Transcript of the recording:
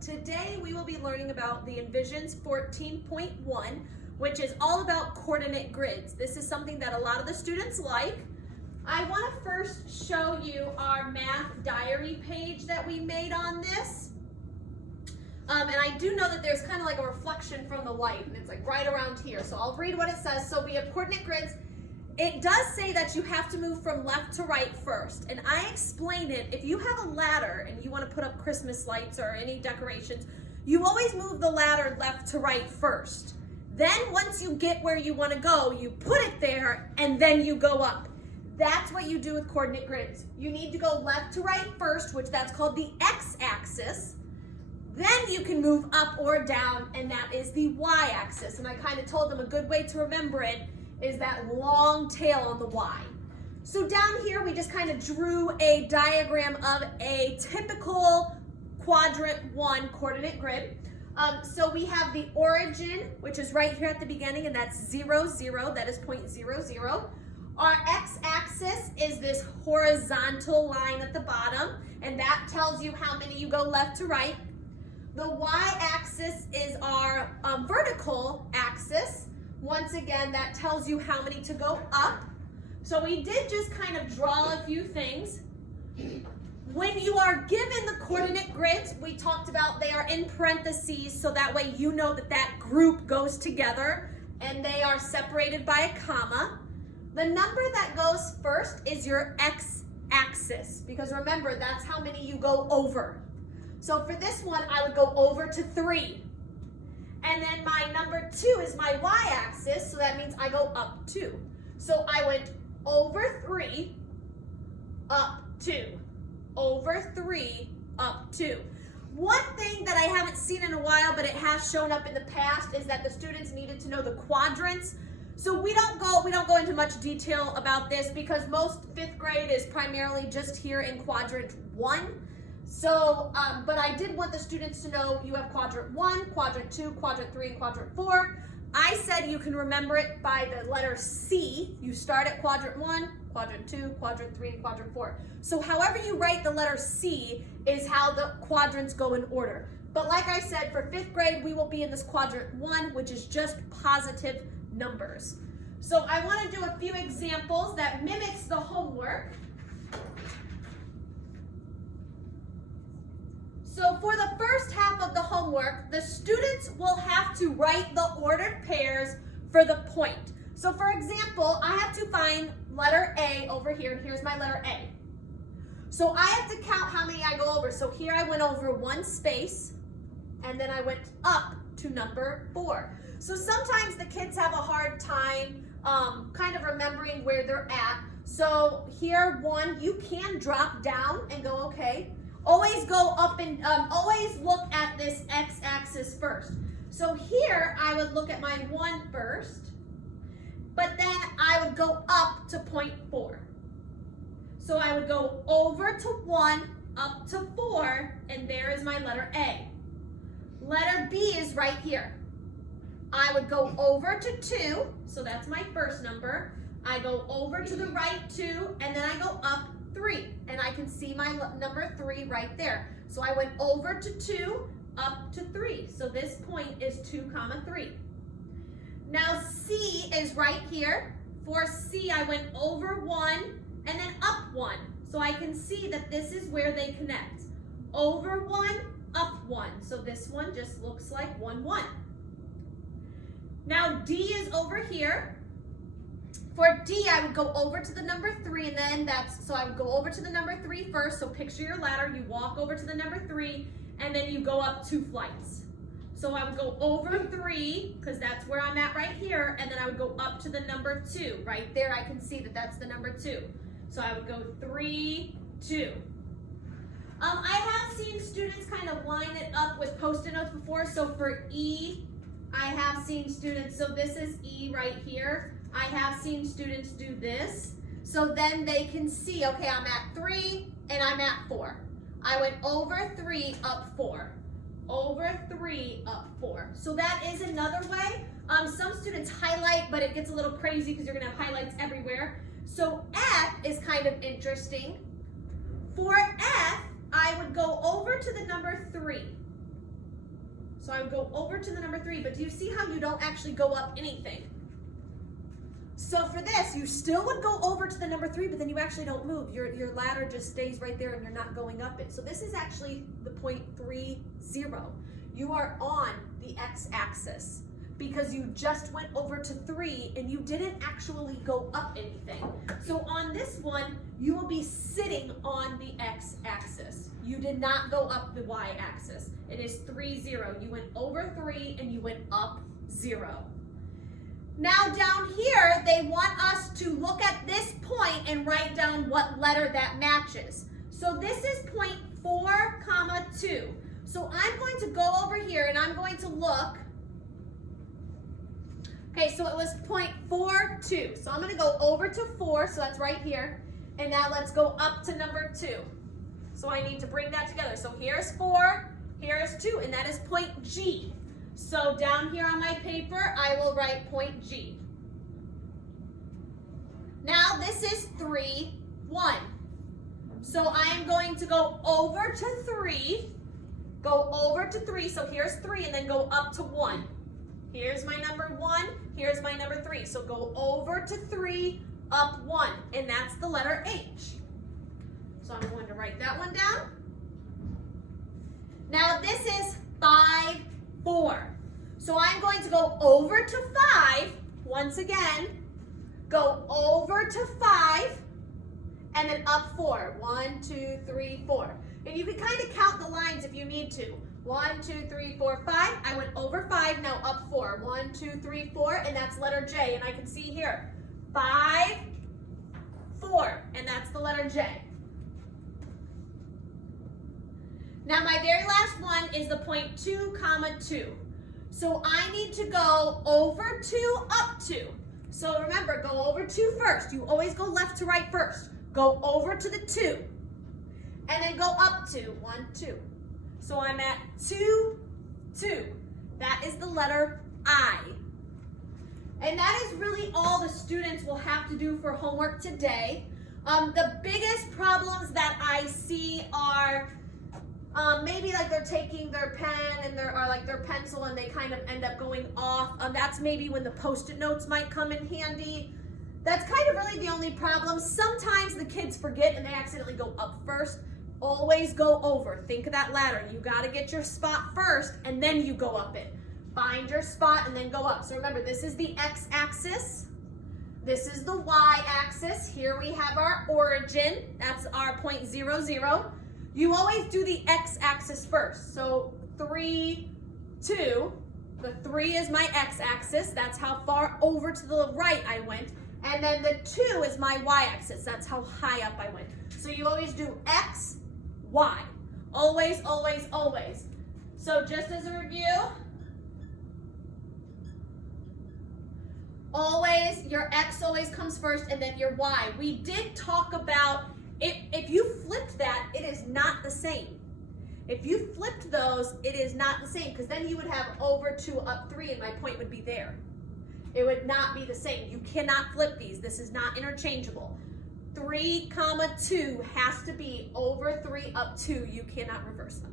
Today we will be learning about the Envision's 14.1, which is all about coordinate grids. This is something that a lot of the students like. I want to first show you our math diary page that we made on this. And I do know that there's kind of like a reflection from the light, and it's like right around here. So I'll read what it says. So we have coordinate grids. It does say that you have to move from left to right first. And I explained it, if you have a ladder and you want to put up Christmas lights or any decorations, you always move the ladder left to right first. Then once you get where you want to go, you put it there and then you go up. That's what you do with coordinate grids. You need to go left to right first, which that's called the x-axis. Then you can move up or down, and that is the y-axis. And I kind of told them a good way to remember it is that long tail on the y. So down here, we just kind of drew a diagram of a typical quadrant 1 coordinate grid. So we have the origin, which is right here at the beginning, and that's 0, 0, that is point 0, 0. Our x-axis is this horizontal line at the bottom, and that tells you how many you go left to right. The y-axis is our vertical axis. Once again, that tells you how many to go up. So we did just kind of draw a few things. When you are given the coordinate grids, we talked about they are in parentheses, so that way you know that that group goes together and they are separated by a comma. The number that goes first is your x-axis, because remember, that's how many you go over. So for this one, I would go over to 3. And then my number 2 is my y-axis, so that means I go up 2. So I went over 3, up 2. Over 3, up 2. One thing that I haven't seen in a while, but it has shown up in the past, is that the students needed to know the quadrants. So we don't go into much detail about this because most 5th grade is primarily just here in quadrant 1. So, but I did want the students to know you have quadrant 1, quadrant 2, quadrant 3, and quadrant 4. I said you can remember it by the letter C. You start at quadrant 1, quadrant 2, quadrant 3, and quadrant 4. So however you write the letter C is how the quadrants go in order. But like I said, for 5th grade, we will be in this quadrant 1, which is just positive numbers. So I want to do a few examples that mimics the homework. So for the first half of the homework, the students will have to write the ordered pairs for the point. So for example, I have to find letter A over here, and here's my letter A. So I have to count how many I go over. So here I went over 1 space, and then I went up to number 4. So sometimes the kids have a hard time kind of remembering where they're at. So here 1, you can drop down and go, okay. Always go up and always look at this x-axis first. So here I would look at my 1 first, but then I would go up to point 4. So I would go over to 1, up to 4, and there is my letter A. Letter B is right here. I would go over to 2, so that's my first number. I go over to the right 2, and then I go up 3, and I can see my number 3 right there. So I went over to 2, up to 3. So this point is 2, 3. Now C is right here. For C, I went over 1 and then up 1. So I can see that this is where they connect. Over 1, up 1. So this one just looks like 1, 1. Now D is over here. For D, I would go over to the number 3, and then so I would go over to the number 3 first. So picture your ladder, you walk over to the number 3, and then you go up 2 flights. So I would go over 3, because that's where I'm at right here, and then I would go up to the number 2. Right there, I can see that that's the number 2. So I would go 3, 2. I have seen students kind of line it up with Post-it notes before. So for E, I have seen students, so this is E right here. I have seen students do this, so then they can see, okay, I'm at 3 and I'm at 4. I went over 3, up 4. Over 3, up 4. So that is another way. Some students highlight, but it gets a little crazy because you're going to have highlights everywhere. So F is kind of interesting. For F, I would go over to the number 3. So I would go over to the number 3, but do you see how you don't actually go up anything? So for this, you still would go over to the number 3, but then you actually don't move. Your ladder just stays right there and you're not going up it. So this is actually the point 3, 0. You are on the x-axis because you just went over to 3 and you didn't actually go up anything. So on this one, you will be sitting on the x-axis. You did not go up the y-axis. It is 3, 0. You went over 3 and you went up 0. Now down here, they want us to look at this point and write down what letter that matches. So this is point 4, 2. So I'm going to go over here and I'm going to look. Okay, so it was point 4, 2. So I'm going to go over to 4, so that's right here. And now let's go up to number 2. So I need to bring that together. So here's 4, here's 2, and that is point G. So down here on my paper, I will write point G. Now this is 3, 1. So I am going to go over to 3, go over to 3, so here's 3, and then go up to 1. Here's my number 1, here's my number 3. So go over to 3, up 1, and that's the letter H. So I'm going to write that one down. Now this is 5, 4. So I'm going to go over to 5, once again, go over to 5, and then up 4. 1, 2, 3, 4. And you can kind of count the lines if you need to. 1, 2, 3, 4, 5. I went over 5, now up 4. 1, 2, 3, 4, and that's letter J. And I can see here, 5, 4, and that's the letter J. Now my very last one is the point 2, 2. So I need to go over 2, up 2. So remember, go over 2 first. You always go left to right first. Go over to the 2. And then go up 2. 1, 2. So I'm at 2, 2. That is the letter I. And that is really all the students will have to do for homework today. The biggest problems that I see are maybe like they're taking their pen and their pencil and they kind of end up going off. That's maybe when the Post-it notes might come in handy. That's kind of really the only problem. Sometimes the kids forget and they accidentally go up first. Always go over. Think of that ladder. You got to get your spot first and then you go up it. Find your spot and then go up. So remember, this is the x-axis. This is the y-axis. Here we have our origin. That's our point 0, 0. You always do the x-axis first. So 3, 2. The 3 is my x-axis. That's how far over to the right I went. And then the 2 is my y-axis. That's how high up I went. So you always do x, y. Always, always, always. So just as a review, always, your x always comes first and then your y. We did talk about if you flipped that, it is not the same. If you flipped those, it is not the same because then you would have over 2, up 3 and my point would be there. It would not be the same. You cannot flip these. This is not interchangeable. 3, 2 has to be over 3, up 2. You cannot reverse them.